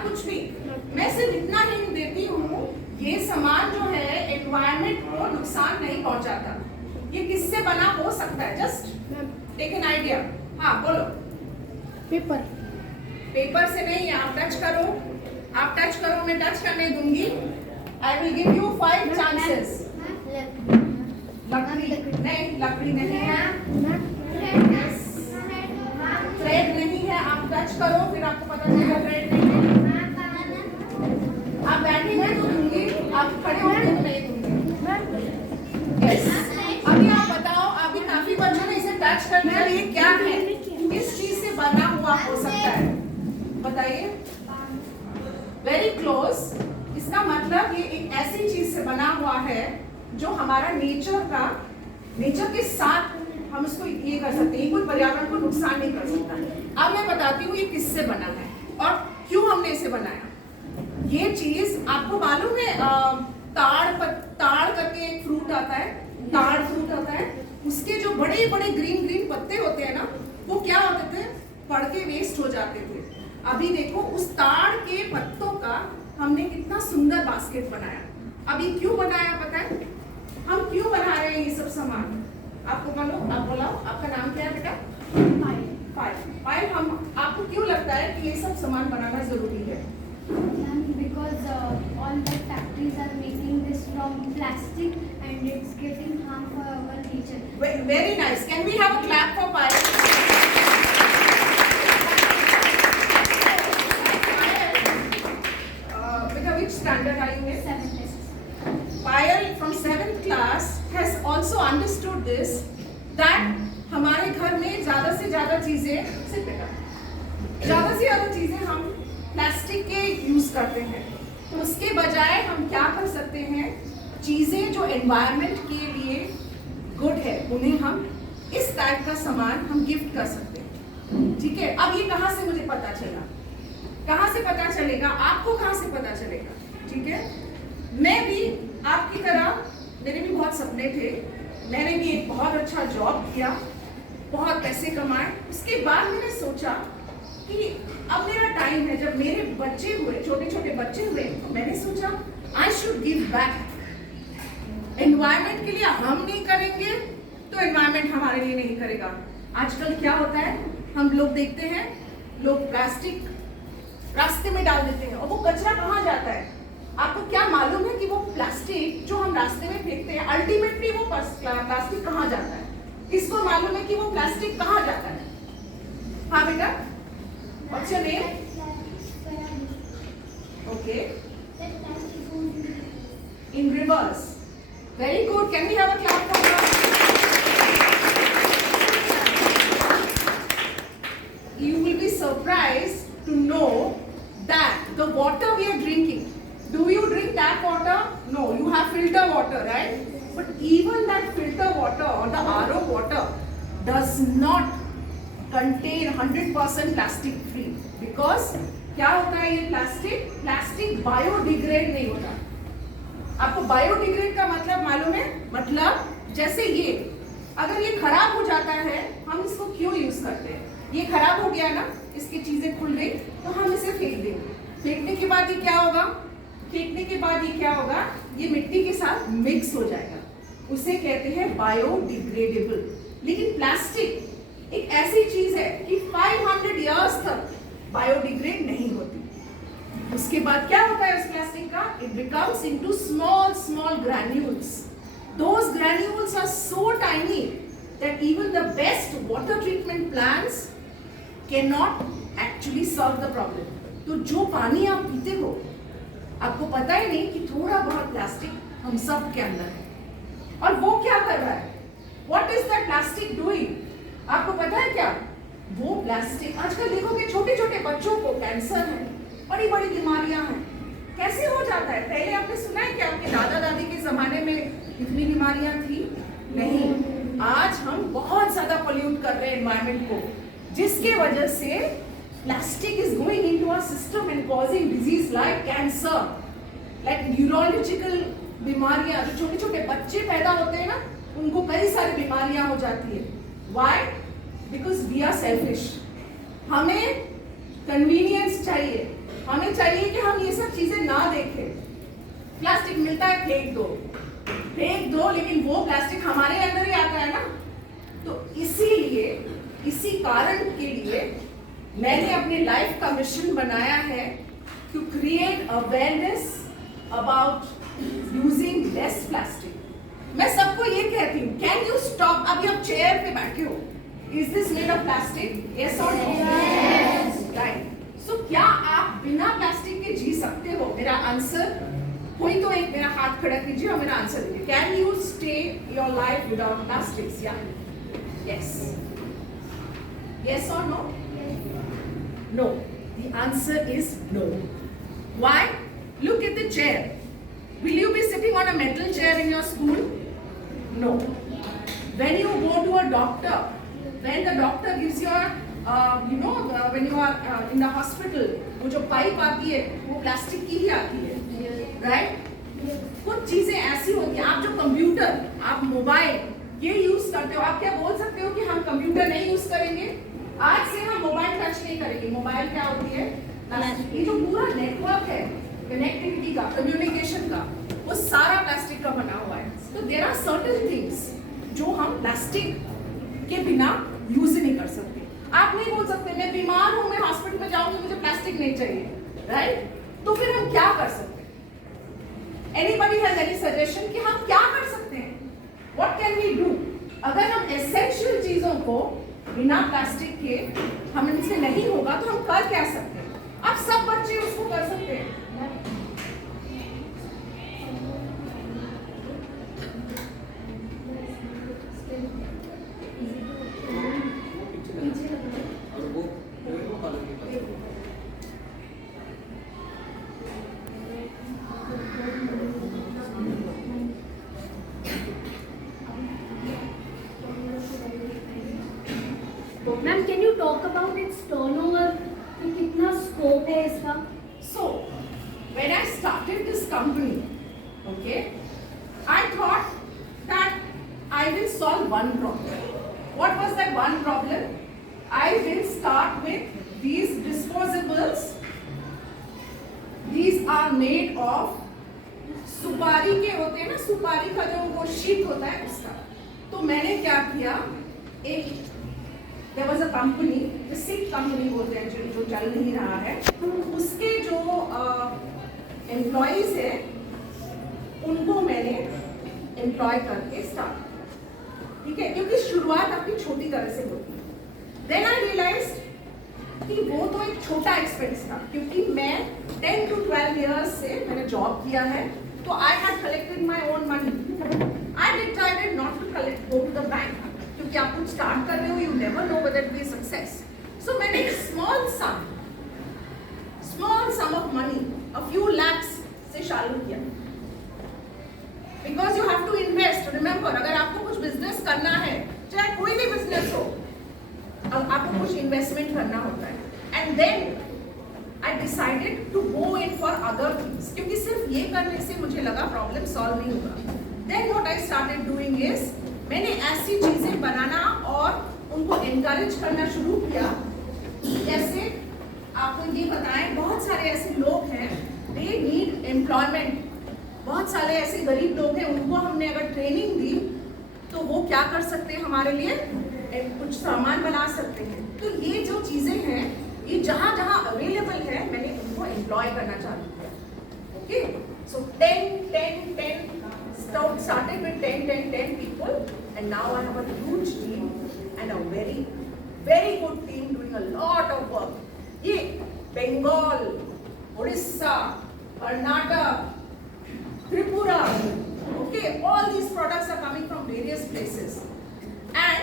और कुछ नहीं, मैं सिर्फ इतना हिंट देती हूँ, ये सामान जो है एनवायरनमेंट को नुकसान नहीं पहुंचाता। ये किससे बना हो सकता है? Just take an idea. हाँ बोलो। पेपर। पेपर से नहीं है, आप टच करो, आप टच करो, मैं टच करने दूंगी। I will give you 5 chances. लकड़ी नहीं, लकड़ी नहीं है, थ्रेड नहीं है, आप टच करो फिर आपको पता चलेगा थ्रेड नहीं है। आप बैठेंगे तो दूंगी, आप खड़े होंगे तो नहीं दूंगी। यस, अभी आप बताओ, अभी काफी बच्चों ने इसे टच कर लिया, ये क्या है, किस चीज से बना हुआ हो सकता है, बताइए। Very close. इसका मतलब ये एक ऐसी चीज से बना हुआ है जो हमारा नेचर के साथ हम इसको ये कर सकते हैं, कोई पर्यावरण को नुकसान नहीं कर सकता। अब मैं बताती हूँ ये किससे बना है और क्यों हमने इसे बनाया। ये चीज आपको मालूम है, ताड़ करके एक फ्रूट आता है, ताड़ फ्रूट आता है, उसके जो बड़े बड़े ग्रीन ग्रीन पत्ते होते हैं ना, वो क्या होते थे, पड़ के वेस्ट हो जाते थे। अभी देखो उस ताड़ के पत्तों का हमने कितना सुंदर बास्केट बनाया। अभी क्यों बनाया पता है? हम क्यों बना रहे हैं ये सब सामान? आपको मालूम? आप बोलाओ, आपका नाम क्या है बेटा? पायल। हम आपको क्यों लगता है कि ये सब सामान बनाना जरूरी है? Because all the factories are making this from plastic and it's getting harm for our nature. Very nice. Can we have a clap for Payal? Beta, which standard are you in? 7th. Payal from 7th class has also understood this that हमारे घर में ज्यादा से ज्यादा चीजें, सिर्फ बेटा, ज्यादा से ज्यादा चीजें हम प्लास्टिक के यूज करते हैं। तो उसके बजाय हम क्या कर सकते हैं, चीजें जो एनवायरनमेंट के लिए गुड है उन्हें हम इस टाइप का सामान हम गिफ्ट कर सकते हैं। ठीक है, अब ये कहाँ से मुझे पता चला, कहाँ से पता चलेगा, आपको कहाँ से पता चलेगा? ठीक है, मैं भी आपकी तरह, मेरे भी बहुत सपने थे, मैंने भी एक बहुत अच्छा जॉब किया, बहुत पैसे कमाए। उसके बाद मैंने सोचा कि अब मेरा टाइम है, जब मेरे बच्चे हुए, छोटे छोटे बच्चे हुए, मैंने सोचा I should give back. Environment के लिए हम नहीं करेंगे तो एनवायरनमेंट हमारे लिए नहीं करेगा। आजकल क्या होता है, हम लोग देखते हैं, लोग प्लास्टिक रास्ते में डाल देते हैं और वो कचरा कहाँ जाता है? आपको क्या मालूम है कि वो प्लास्टिक जो हम रास्ते में फेंकते हैं, अल्टीमेटली वो प्लास्टिक कहाँ जाता है? किसको मालूम है कि वो प्लास्टिक कहाँ जाता है? हाँ बेटा, what's your name? Okay. In reverse. Very good. Can we have a clap for her? You will be surprised to know that the water we are drinking, do you drink tap water? No, you have filter water, right? But even that filter water or the RO water does not contain 100% plastic free, because क्या होता है, ये plastic biodegrade नहीं होता। आपको biodegrade का मतलब मालूम है? मतलब जैसे ये, अगर ये खराब हो जाता है, हम इसको क्यों यूज करते हैं? ये खराब हो गया ना, इसकी चीजें खुल गई तो हम इसे फेंक देंगे। फेंकने के बाद ये क्या होगा? फेंकने के बाद ये क्या होगा? ये मिट्टी के साथ मिक्स हो जाएगा, उसे कहते हैं बायोडिग्रेडेबल। लेकिन प्लास्टिक एक ऐसी चीज है कि 500 इयर्स तक बायोडिग्रेड नहीं होती। उसके बाद क्या होता है उस प्लास्टिक का? It becomes into small granules. Those granules are so tiny that even the best water treatment plants can not actually solve the problem. तो जो पानी आप पीते हो, आपको पता ही नहीं कि थोड़ा बहुत प्लास्टिक हम सब के अंदर है। और वो क्या कर रहा है? What is that plastic doing? आपको पता है क्या? वो प्लास्टिक, आजकल देखोगे छोटे छोटे बच्चों को कैंसर है, बड़ी बड़ी बीमारियां हैं। कैसे हो जाता है? पहले आपने सुना है कि आपके दादा दादी के जमाने में इतनी बीमारियां थी? नहीं। आज हम बहुत ज्यादा पोल्यूट कर रहे हैं एनवायरमेंट को, जिसके वजह से plastic is going into our system and causing disease like cancer, like neurological बीमारियां। जो छोटे छोटे बच्चे पैदा होते हैं ना, उनको कई सारी बीमारियां हो जाती है। Why? Because we are selfish. हमें कन्वीनियंस चाहिए, हमें चाहिए कि हम ये सब चीजें ना देखें। प्लास्टिक मिलता है, फेंक दो, लेकिन वो प्लास्टिक हमारे अंदर ही आता है ना। तो इसीलिए, इसी कारण के लिए मैंने अपने लाइफ का मिशन बनाया है to create awareness about using less plastic. मैं सबको ये कहती हूँ, कैन यू स्टॉप? अभी आप चेयर पे बैठे हो, is this made of plastic? Yes और नो? राइट। सो क्या आप बिना प्लास्टिक के जी सकते हो? मेरा आंसर, कोई तो एक मेरा हाथ खड़ा कीजिए और मेरा आंसर दीजिए। Can you stay your life without plastics? या यस, यस और no? No. The answer is no. Why? Look at the chair. Will you be sitting on a metal chair in your school? No. When you go to a doctor, when the doctor gives you when you are in the hospital, वो जो pipe आती है वो plastic की ही आती है, right? कुछ चीजें ऐसी होती हैं, आप जो कंप्यूटर, आप मोबाइल ये यूज करते हो, आप क्या बोल सकते हो कि हम कंप्यूटर नहीं यूज करेंगे? आज से हम मोबाइल टच नहीं करेंगे। मोबाइल क्या होती है? प्लास्टिक। ये जो पूरा नेटवर्क है कनेक्टिविटी का, कम्युनिकेशन का, वो सारा प्लास्टिक का बना हुआ है। तो देयर आर सर्टेन थिंग्स जो हम प्लास्टिक के बिना यूज ही नहीं कर सकते। आप नहीं बोल सकते मैं बीमार हूं, मैं हॉस्पिटल में जाऊंगी, मुझे प्लास्टिक नहीं चाहिए, राइट? तो फिर हम क्या कर सकते हैं? एनीबॉडी हैज एनी सजेशन कि हम क्या कर सकते हैं? What can we do? अगर हम एसेंशियल चीजों को बिना प्लास्टिक के हम इनसे नहीं होगा तो हम कर क्या सकते हैं? आप सब बच्चे उसको कर सकते हैं। Ma'am can you talk about it's turnover, कि कितना स्कोप है इसका? So, when I started this company, okay, I thought that I will solve one problem. What was that one problem? I will start with these disposables. These are made of सुपारी के होते हैं ना, सुपारी का जो वो शीट होता है उसका। तो मैंने क्या किया, एक there was a company, the SIG company बोलते हैं, जो चल नहीं रहा है, उसके जो एम्प्लॉइज है उनको मैंने एम्प्लॉय करके स्टार्ट, ठीक है, क्योंकि शुरुआत आपकी छोटी तरह से होती है। देन आई रियलाइज कि वो तो एक छोटा एक्सपेंस था, क्योंकि मैं 10 to 12 years से मैंने जॉब किया है, तो I had collected my own money. I decided not to collect, go to the bank, क्योंकि आप कुछ स्टार्ट कर रहे हो, you never know whether it be success. So मैंने एक small sum of money, a few lakhs से चालू किया, because you have to invest. Remember, अगर आपको कुछ बिजनेस करना है, चाहे कोई भी बिजनेस हो, आपको कुछ इन्वेस्टमेंट करना होता है। And then I decided to go in for other things, क्योंकि सिर्फ ये करने से मुझे लगा प्रॉब्लम सॉल्व नहीं होगा। Then what I started doing is, मैंने ऐसी चीजें बनाना और उनको एनकरेज करना शुरू किया। जैसे आपको ये बताएं, बहुत सारे ऐसे लोग हैं, दे नीड एम्प्लॉयमेंट। बहुत सारे ऐसे गरीब लोग हैं, उनको हमने अगर ट्रेनिंग दी तो वो क्या कर सकते हैं, हमारे लिए कुछ सामान बना सकते हैं। तो ये जो चीजें हैं, ये जहाँ जहाँ अवेलेबल है, मैंने उनको एम्प्लॉय करना चालू किया। Okay, so 10 started with 10 people, and now I have a huge team and a very, very good team doing a lot of work. ये Bengal, Odisha, Karnataka, Tripura, okay, all these products are coming from various places, and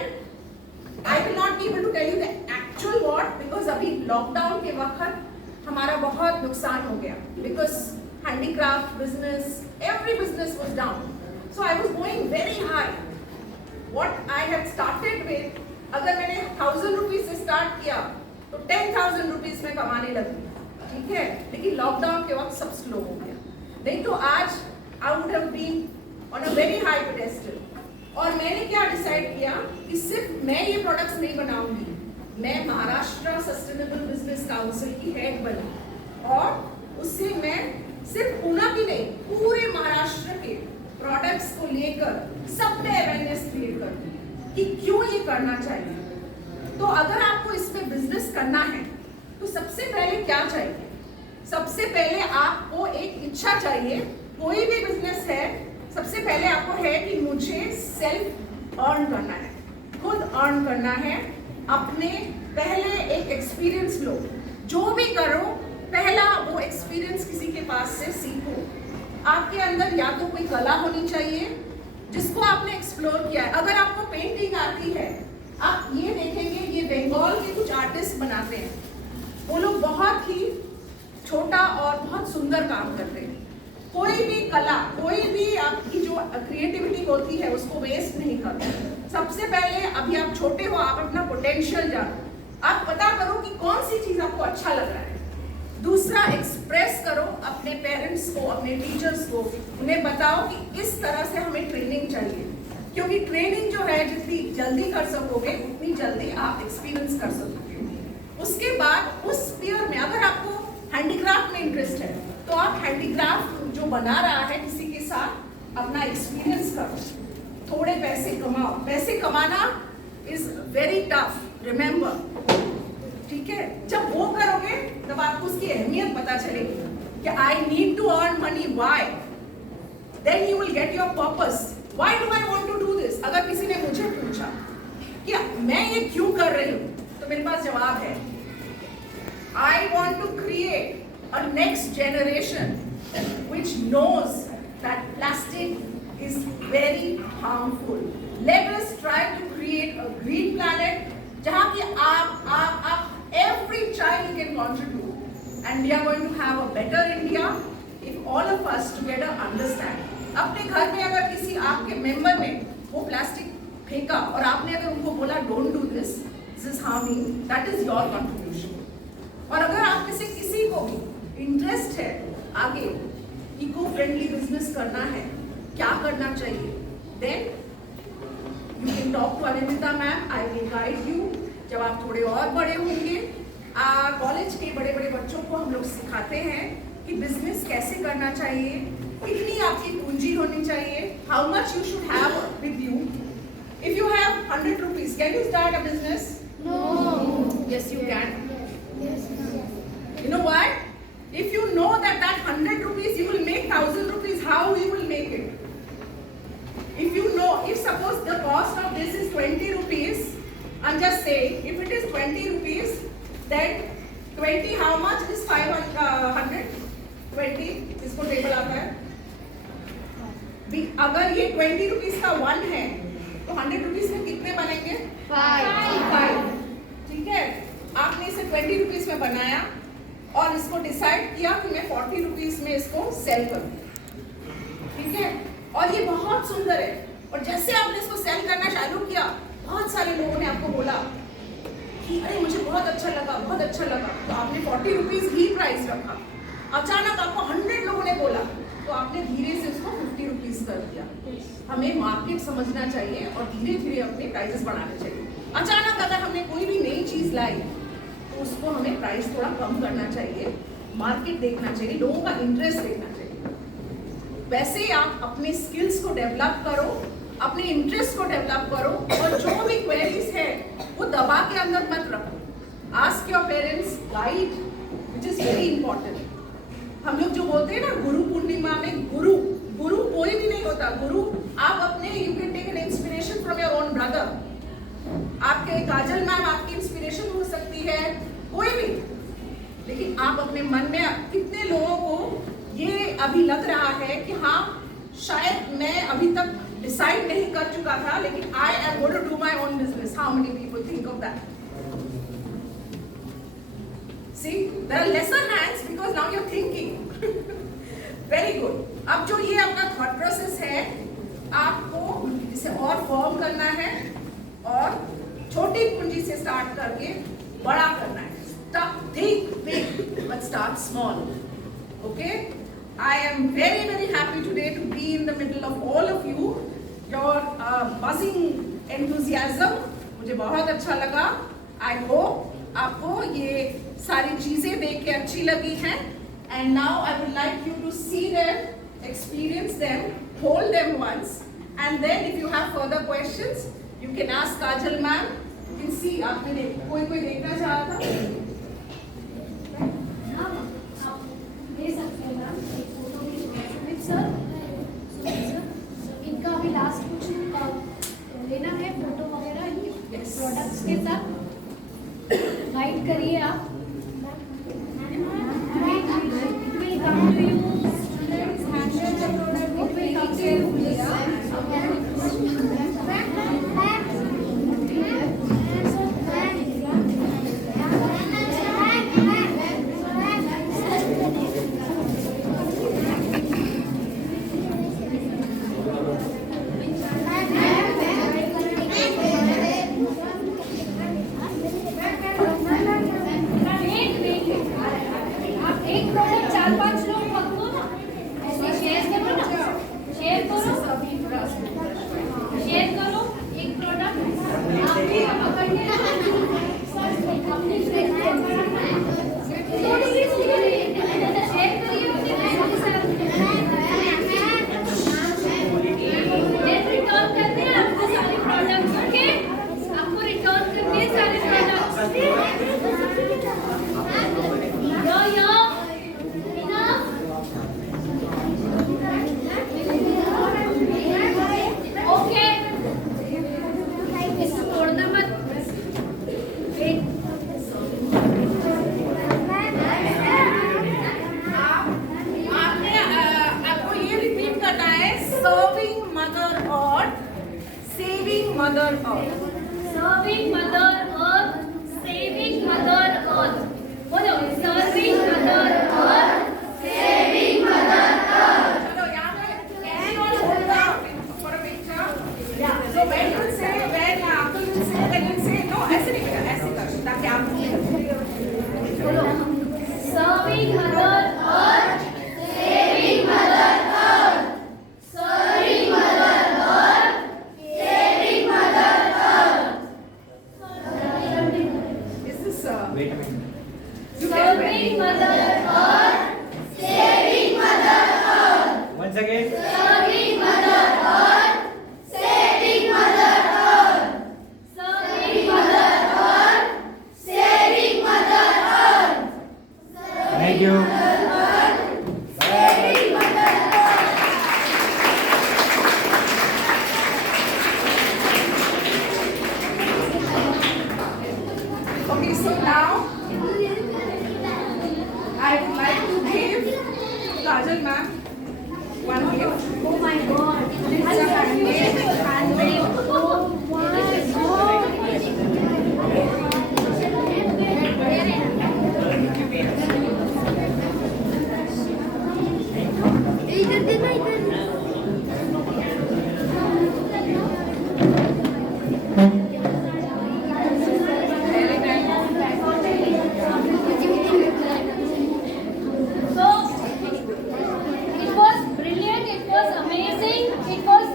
I will not be able to tell you the actual what, because अभी lockdown के वक्त हमारा बहुत नुकसान हो गया, because handicraft business, every business was down. So I was going very high. What I had started with, अगर मैंने 1000 rupees से स्टार्ट किया तो 10,000 rupees में कमाने लगी, ठीक है, लेकिन लॉकडाउन के वक्त सब स्लो हो गया। नहीं तो आज I would have been on a very high pedestal. और मैंने क्या डिसाइड किया कि सिर्फ मैं ये प्रोडक्ट्स नहीं बनाऊंगी, मैं महाराष्ट्र सस्टेनेबल बिजनेस काउंसिल की हेड बनी और उससे मैं सिर्फ पूना की नहीं, पूरे महाराष्ट्र के प्रोडक्ट्स को लेकर सब में अवेयरनेस क्रिएट करती हूँ कि क्यों ये करना चाहिए। तो अगर आपको इसमें बिजनेस करना है तो सबसे पहले क्या चाहिए? सबसे पहले आपको एक इच्छा चाहिए। कोई भी बिजनेस है, सबसे पहले आपको है कि मुझे सेल्फ अर्न करना है, खुद अर्न करना है। अपने पहले एक एक्सपीरियंस लो, जो भी करो पहला वो एक्सपीरियंस किसी के पास से सीखो। आपके अंदर या तो कोई कला होनी चाहिए जिसको आपने एक्सप्लोर किया है। अगर आपको पेंटिंग आती है, आप ये देखेंगे ये बंगाल के कुछ आर्टिस्ट बनाते हैं, वो लोग बहुत ही छोटा और बहुत सुंदर काम करते हैं। कोई भी कला, कोई भी आपकी जो क्रिएटिविटी होती है उसको वेस्ट नहीं करते। सबसे पहले अभी आप छोटे हो, आप अपना पोटेंशियल जानो, आप पता करो कि कौन सी चीज आपको अच्छा लग रहा है। दूसरा, एक्सप्रेस करो अपने पेरेंट्स को, अपने टीचर्स को, उन्हें बताओ कि इस तरह से हमें ट्रेनिंग चाहिए, क्योंकि ट्रेनिंग जो है जितनी जल्दी कर सकोगे उतनी जल्दी आप एक्सपीरियंस कर सकोगे। उसके बाद उस स्फीयर में अगर आपको हैंडीक्राफ्ट में इंटरेस्ट है तो आप हैंडीक्राफ्ट जो बना रहा है किसी के साथ अपना एक्सपीरियंस करो, थोड़े पैसे कमाओ। पैसे कमाना इज वेरी टफ, रिमेंबर, ठीक है? जब वो करोगे तब आपको उसकी अहमियत पता चलेगी कि I need to earn money, why, then you will get your purpose. Why do I want to do this? अगर किसी ने मुझे पूछा कि मैं ये क्यों कर रही हूँ, तो मेरे पास जवाब है, I want to create a next generation which knows that plastic is very harmful. Let us try to create a green planet जहाँ कि आप every child can contribute, and we are going to have a better India if all of us together understand. अपने घर में अगर किसी आपके member ने वो प्लास्टिक फेंका और आपने अगर उनको बोला don't do this, this is harming, that is your contribution. और अगर आप में से किसी को भी इंटरेस्ट है आगे इको फ्रेंडली बिजनेस करना है, क्या करना चाहिए, then you can talk to Anindita ma'am, I will guide you. जब आप थोड़े और बड़े होंगे, कॉलेज के बड़े बड़े बच्चों को हम लोग सिखाते हैं कि बिजनेस कैसे करना चाहिए, कितनी आपकी पूंजी होनी चाहिए, how much you should have with you. If you have 100 rupees, can you start a business? No. Yes, you can. Yes, no. You know why? If you know that 100 rupees you will make 1000 rupees, how you will make it? If you know, if suppose the cost of this is 20 rupees, I'm just saying, if it is 20 rupees, then 20 how much is 500? 20, इसको table आता है। अगर ये 20 rupees का 1 है, तो 100 rupees में कितने बनेंगे? 5। ठीक है, आपने इसे 20 rupees में बनाया और इसको डिसाइड किया कि मैं 40 rupees में इसको सेल करूँ, ठीक है? और ये बहुत सुंदर है, और जैसे आपने इसको सेल करना चालू किया, बहुत सारे लोगों ने आपको बोला कि अरे मुझे बहुत अच्छा लगा, बहुत अच्छा लगा, तो आपने 40 rupees ही प्राइस रखा। अचानक आपको 100 लोगों ने बोला, तो आपने धीरे से उसको 50 rupees कर दिया। हमें मार्केट समझना चाहिए और धीरे धीरे अपने प्राइसेस बढ़ाने चाहिए। अचानक अगर हमने कोई भी नई चीज लाई तो उसको हमें प्राइस थोड़ा कम करना चाहिए, मार्केट देखना चाहिए, लोगों का इंटरेस्ट देखना चाहिए। वैसे ही आप अपने स्किल्स को डेवलप करो, अपने इंटरेस्ट को डेवलप करो, और जो भी क्वेरीज है वो दबा के अंदर मत रखो। Ask your parents, guide, which is very important. हम लोग जो बोलते हैं ना गुरु पूर्णिमा में, गुरु कोई भी नहीं होता। गुरु आप अपने, you can take an inspiration from your own brother. आपके काजल मैम आपकी इंस्पिरेशन हो सकती है, कोई भी, लेकिन आप अपने मन में कितने लोगों को ये अभी लग रहा है कि हाँ शायद मैं अभी तक डिसाइड नहीं कर चुका था, लेकिन I am going to do my own business. How many people think of that? See, there are lesser hands because now you are thinking. Very good. अब जो ये अपना थॉट प्रोसेस है, आपको इसे और फॉर्म करना है और छोटी पूंजी से स्टार्ट करके बड़ा करना है। Think big, but start small. Okay? I am very, very happy today to be in the middle of all of you. Your buzzing enthusiasm मुझे बहुत अच्छा लगा। I hope आपको ये सारी चीजें देख के अच्छी लगी हैं। And now I would like you to see them, experience them, hold them once, and then if you have further questions, you can ask Kajal ma'am. You can see आपने कोई देखना चाहा था? हाँ, आप ले सकते हैं मैम एक फोटो भी सुमित सर इनका अभी लास्ट कुछ लेना है फोटो वगैरह प्रोडक्ट्स के साथ गाइड करिए आप will come to you students handle the product it will come to you एक प्रोडक्ट 4-5 लोग पकड़ो ना ऐसे शेयर करो ना शेयर करो एक प्रोडक्ट आप भी पकड़ने अपनी शेयर करिए रिटर्न करते हैं आपको सारे प्रोडक्ट्स ओके आपको रिटर्न करते हैं सारे products Mother Earth. Serving Mother Earth, saving Mother Earth. बोलो serving Mother Earth, saving Mother Earth. चलो यहाँ पे can all hold up for a picture. Yeah. So when you say uncle will say when you say no ऐसे नहीं करेगा ऐसे कर ताकि आप बोलो serving Mother Earth, saving Mother Earth, serving Mother Earth. Wait a minute. Serving Mother Earth, saving Mother Earth. Once again. Serving Mother Earth, saving Mother Earth. Serving Mother Earth, saving Mother Earth. Thank you. Saving Mother Earth. Okay, so now I would like to give Kajal ma'am one gift. Oh my God! It's a handmade. Oh my God! इधर देखना इधर So it was brilliant, it was amazing, it was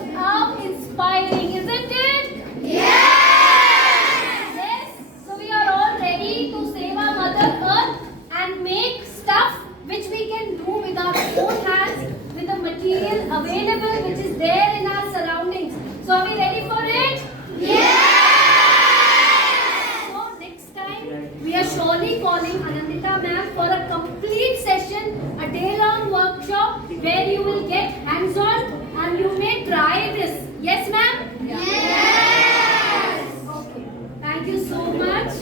inspiring, isn't it? Yes! So we are all ready to save our Mother Earth and make stuff which we can do with our own hands with the material available which is there in our surroundings. So are we ready for it? So next time we are surely calling Anandita ma'am for a complete session, a day-long workshop where you will get hands-on and you may try this. Yes, ma'am? Yes! Okay. Thank you so much.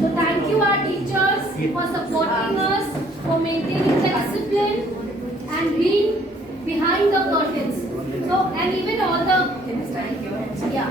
So thank you our teachers for supporting us, for maintaining discipline and being behind the curtains. So and even all the Thank you. yeah.